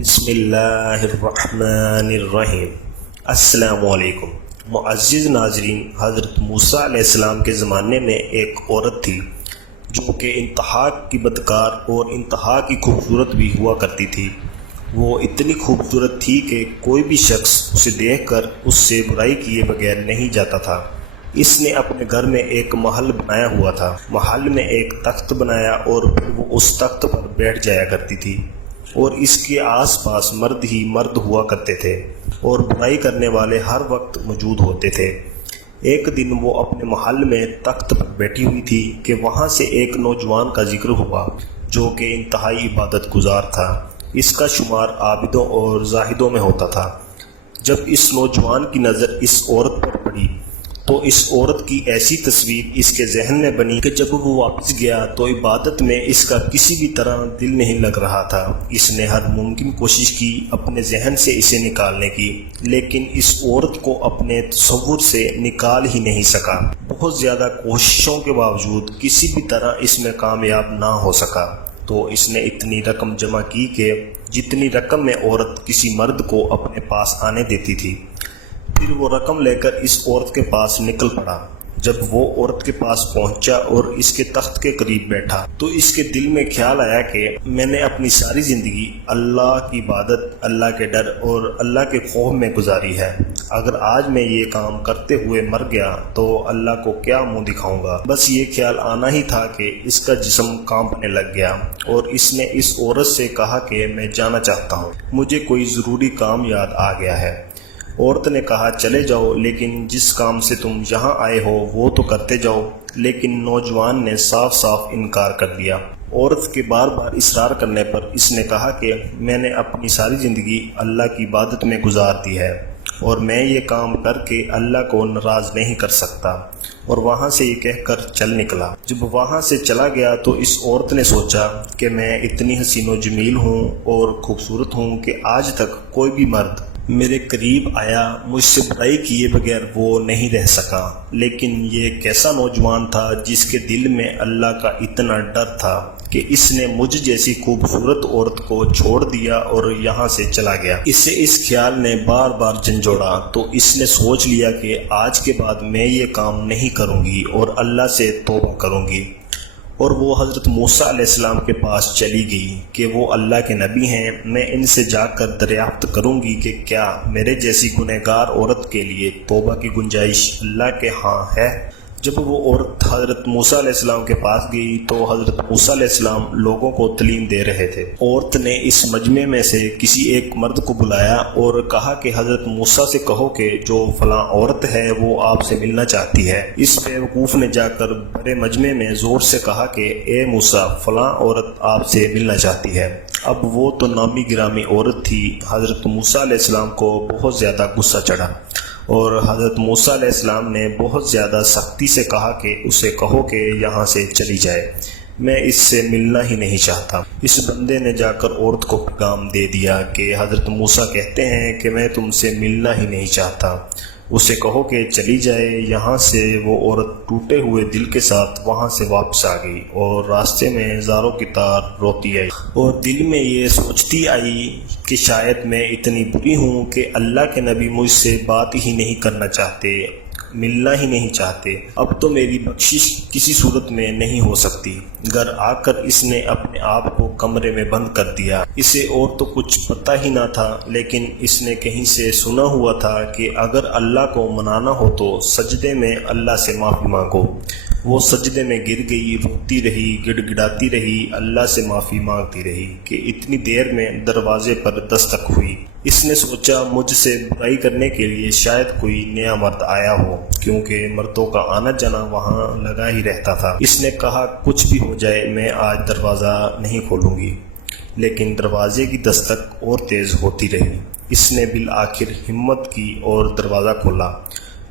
بسم اللہ الرحمن الرحیم۔ السلام علیکم معزز ناظرین، حضرت موسیٰ علیہ السلام کے زمانے میں ایک عورت تھی جو کہ انتہا کی بدکار اور انتہا کی خوبصورت بھی ہوا کرتی تھی۔ وہ اتنی خوبصورت تھی کہ کوئی بھی شخص اسے دیکھ کر اس سے برائی کیے بغیر نہیں جاتا تھا۔ اس نے اپنے گھر میں ایک محل بنایا ہوا تھا۔ محل میں ایک تخت بنایا اور پھر وہ اس تخت پر بیٹھ جایا کرتی تھی، اور اس کے آس پاس مرد ہی مرد ہوا کرتے تھے اور برائی کرنے والے ہر وقت موجود ہوتے تھے۔ ایک دن وہ اپنے محل میں تخت پر بیٹھی ہوئی تھی کہ وہاں سے ایک نوجوان کا ذکر ہوا جو کہ انتہائی عبادت گزار تھا۔ اس کا شمار عابدوں اور زاہدوں میں ہوتا تھا۔ جب اس نوجوان کی نظر اس عورت پر پڑی تو اس عورت کی ایسی تصویر اس کے ذہن میں بنی کہ جب وہ واپس گیا تو عبادت میں اس کا کسی بھی طرح دل نہیں لگ رہا تھا۔ اس نے ہر ممکن کوشش کی اپنے ذہن سے اسے نکالنے کی، لیکن اس عورت کو اپنے تصور سے نکال ہی نہیں سکا۔ بہت زیادہ کوششوں کے باوجود کسی بھی طرح اس میں کامیاب نہ ہو سکا۔ تو اس نے اتنی رقم جمع کی کہ جتنی رقم میں عورت کسی مرد کو اپنے پاس آنے دیتی تھی۔ پھر وہ رقم لے کر اس عورت کے پاس نکل پڑا۔ جب وہ عورت کے پاس پہنچا اور اس کے تخت کے قریب بیٹھا تو اس کے دل میں خیال آیا کہ میں نے اپنی ساری زندگی اللہ کی عبادت، اللہ کے ڈر اور اللہ کے خوف میں گزاری ہے۔ اگر آج میں یہ کام کرتے ہوئے مر گیا تو اللہ کو کیا منہ دکھاؤں گا۔ بس یہ خیال آنا ہی تھا کہ اس کا جسم کانپنے لگ گیا اور اس نے اس عورت سے کہا کہ میں جانا چاہتا ہوں، مجھے کوئی ضروری کام یاد آ گیا ہے۔ عورت نے کہا چلے جاؤ، لیکن جس کام سے تم یہاں آئے ہو وہ تو کرتے جاؤ۔ لیکن نوجوان نے صاف صاف انکار کر دیا۔ عورت کے بار بار اصرار کرنے پر اس نے کہا کہ میں نے اپنی ساری زندگی اللہ کی عبادت میں گزار دی ہے اور میں یہ کام کر کے اللہ کو ناراض نہیں کر سکتا، اور وہاں سے یہ کہہ کر چل نکلا۔ جب وہاں سے چلا گیا تو اس عورت نے سوچا کہ میں اتنی حسین و جمیل ہوں اور خوبصورت ہوں کہ آج تک کوئی بھی مرد میرے قریب آیا مجھ سے برائی کیے بغیر وہ نہیں رہ سکا۔ لیکن یہ کیسا نوجوان تھا جس کے دل میں اللہ کا اتنا ڈر تھا کہ اس نے مجھ جیسی خوبصورت عورت کو چھوڑ دیا اور یہاں سے چلا گیا۔ اسے اس خیال نے بار بار جھنجھوڑا تو اس نے سوچ لیا کہ آج کے بعد میں یہ کام نہیں کروں گی اور اللہ سے توبہ کروں گی، اور وہ حضرت موسیٰ علیہ السلام کے پاس چلی گئی کہ وہ اللہ کے نبی ہیں، میں ان سے جا کر دریافت کروں گی کہ کیا میرے جیسی گنہگار عورت کے لیے توبہ کی گنجائش اللہ کے ہاں ہے۔ جب وہ عورت حضرت موسیٰ علیہ السلام کے پاس گئی تو حضرت موسیٰ علیہ السلام لوگوں کو تعلیم دے رہے تھے۔ عورت نے اس مجمع میں سے کسی ایک مرد کو بلایا اور کہا کہ حضرت موسیٰ سے کہو کہ جو فلاں عورت ہے وہ آپ سے ملنا چاہتی ہے۔ اس بیوقوف نے جا کر بڑے مجمع میں زور سے کہا کہ اے موسیٰ، فلاں عورت آپ سے ملنا چاہتی ہے۔ اب وہ تو نامی گرامی عورت تھی۔ حضرت موسیٰ علیہ السلام کو بہت زیادہ غصہ چڑھا اور حضرت موسیٰ علیہ السلام نے بہت زیادہ سختی سے کہا کہ اسے کہو کہ یہاں سے چلی جائے، میں اس سے ملنا ہی نہیں چاہتا۔ اس بندے نے جا کر عورت کو پیغام دے دیا کہ حضرت موسیٰ کہتے ہیں کہ میں تم سے ملنا ہی نہیں چاہتا، اسے کہو کہ چلی جائے یہاں سے۔ وہ عورت ٹوٹے ہوئے دل کے ساتھ وہاں سے واپس آ گئی اور راستے میں زاروں کی طرح روتی آئی اور دل میں یہ سوچتی آئی کہ شاید میں اتنی بری ہوں کہ اللہ کے نبی مجھ سے بات ہی نہیں کرنا چاہتے، ملنا ہی نہیں چاہتے۔ اب تو میری بخشش کسی صورت میں نہیں ہو سکتی۔ گھر آ کر اس نے اپنے آپ کو کمرے میں بند کر دیا۔ اسے اور تو کچھ پتہ ہی نہ تھا، لیکن اس نے کہیں سے سنا ہوا تھا کہ اگر اللہ کو منانا ہو تو سجدے میں اللہ سے معافی مانگو۔ وہ سجدے میں گر گئی، روتی رہی، گڑ گڑاتی رہی، اللہ سے معافی مانگتی رہی کہ اتنی دیر میں دروازے پر دستک ہوئی۔ اس نے سوچا مجھ سے برائی کرنے کے لیے شاید کوئی نیا مرد آیا ہو، کیونکہ مردوں کا آنا جانا وہاں لگا ہی رہتا تھا۔ اس نے کہا کچھ بھی ہو جائے میں آج دروازہ نہیں کھولوں گی، لیکن دروازے کی دستک اور تیز ہوتی رہی۔ اس نے بالآخر ہمت کی اور دروازہ کھولا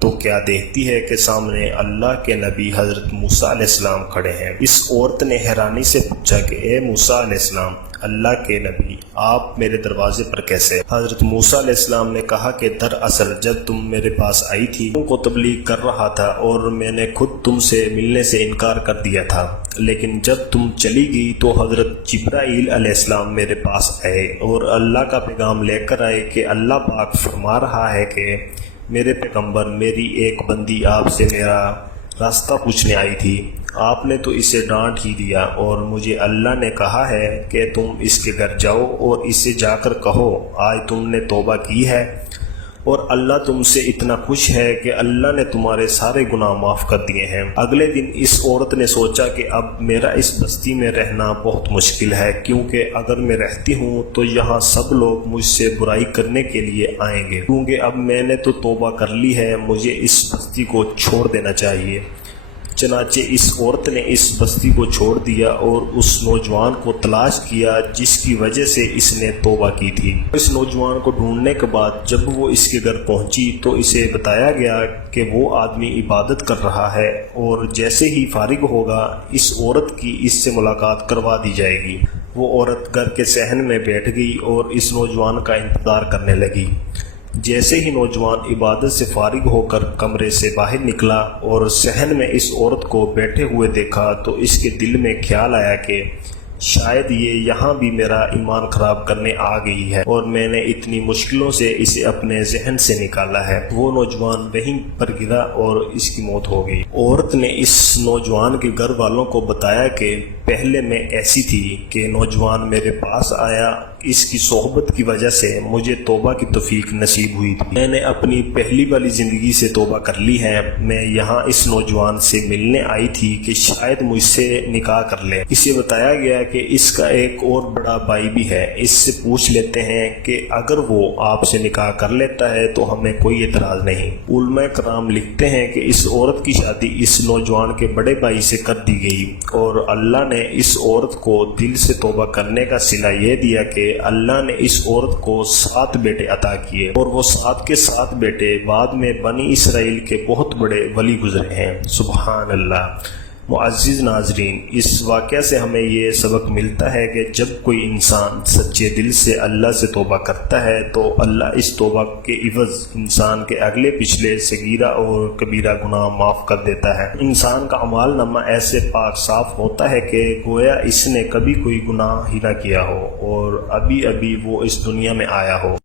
تو کیا دیکھتی ہے کہ سامنے اللہ کے نبی حضرت موسیٰ علیہ السلام کھڑے ہیں۔ اس عورت نے حیرانی سے پوچھا کہ اے موسیٰ علیہ السلام، اللہ کے نبی، آپ میرے دروازے پر کیسے؟ حضرت موسیٰ علیہ السلام نے کہا کہ دراصل جب تم میرے پاس آئی تھی تم کو تبلیغ کر رہا تھا اور میں نے خود تم سے ملنے سے انکار کر دیا تھا، لیکن جب تم چلی گئی تو حضرت جبرائیل علیہ السلام میرے پاس آئے اور اللہ کا پیغام لے کر آئے کہ اللہ پاک فرما رہا ہے کہ میرے پیغمبر، میری ایک بندی آپ سے میرا راستہ پوچھنے آئی تھی، آپ نے تو اسے ڈانٹ ہی دیا اور مجھے اللہ نے کہا ہے کہ تم اس کے گھر جاؤ اور اسے جا کر کہو آج تم نے توبہ کی ہے اور اللہ تم سے اتنا خوش ہے کہ اللہ نے تمہارے سارے گناہ معاف کر دیے ہیں۔ اگلے دن اس عورت نے سوچا کہ اب میرا اس بستی میں رہنا بہت مشکل ہے، کیونکہ اگر میں رہتی ہوں تو یہاں سب لوگ مجھ سے برائی کرنے کے لیے آئیں گے، کیونکہ اب میں نے تو توبہ کر لی ہے، مجھے اس بستی کو چھوڑ دینا چاہیے۔ چنانچہ اس عورت نے اس بستی کو چھوڑ دیا اور اس نوجوان کو تلاش کیا جس کی وجہ سے اس نے توبہ کی تھی۔ اس نوجوان کو ڈھونڈنے کے بعد جب وہ اس کے گھر پہنچی تو اسے بتایا گیا کہ وہ آدمی عبادت کر رہا ہے اور جیسے ہی فارغ ہوگا اس عورت کی اس سے ملاقات کروا دی جائے گی۔ وہ عورت گھر کے صحن میں بیٹھ گئی اور اس نوجوان کا انتظار کرنے لگی۔ جیسے ہی نوجوان عبادت سے فارغ ہو کر کمرے سے باہر نکلا اور صحن میں اس عورت کو بیٹھے ہوئے دیکھا تو اس کے دل میں خیال آیا کہ شاید یہ یہاں بھی میرا ایمان خراب کرنے آ گئی ہے اور میں نے اتنی مشکلوں سے اسے اپنے ذہن سے نکالا ہے۔ وہ نوجوان وہیں پر گرا اور اس کی موت ہو گئی۔ عورت نے اس نوجوان کے گھر والوں کو بتایا کہ پہلے میں ایسی تھی کہ نوجوان میرے پاس آیا، اس کی صحبت کی وجہ سے مجھے توبہ کی توفیق نصیب ہوئی تھی، میں نے اپنی پہلی والی زندگی سے توبہ کر لی ہے، میں یہاں اس نوجوان سے ملنے آئی تھی کہ شاید مجھ سے نکاح کر لے۔ اسے بتایا گیا کہ اس کا ایک اور بڑا بھائی بھی ہے، اس سے پوچھ لیتے ہیں کہ اگر وہ آپ سے نکاح کر لیتا ہے تو ہمیں کوئی اعتراض نہیں۔ علماء کرام لکھتے ہیں کہ اس عورت کی شادی اس نوجوان کے بڑے بھائی سے کر دی گئی اور اللہ نے اس عورت کو دل سے توبہ کرنے کا صلہ یہ دیا کہ اللہ نے اس عورت کو 7 بیٹے عطا کیے اور وہ 7 کے 7 بیٹے بعد میں بنی اسرائیل کے بہت بڑے ولی گزرے ہیں۔ سبحان اللہ۔ معزز ناظرین، اس واقعہ سے ہمیں یہ سبق ملتا ہے کہ جب کوئی انسان سچے دل سے اللہ سے توبہ کرتا ہے تو اللہ اس توبہ کے عوض انسان کے اگلے پچھلے صغیرہ اور کبیرہ گناہ معاف کر دیتا ہے۔ انسان کا اعمال نامہ ایسے پاک صاف ہوتا ہے کہ گویا اس نے کبھی کوئی گناہ ہی نہ کیا ہو اور ابھی ابھی وہ اس دنیا میں آیا ہو۔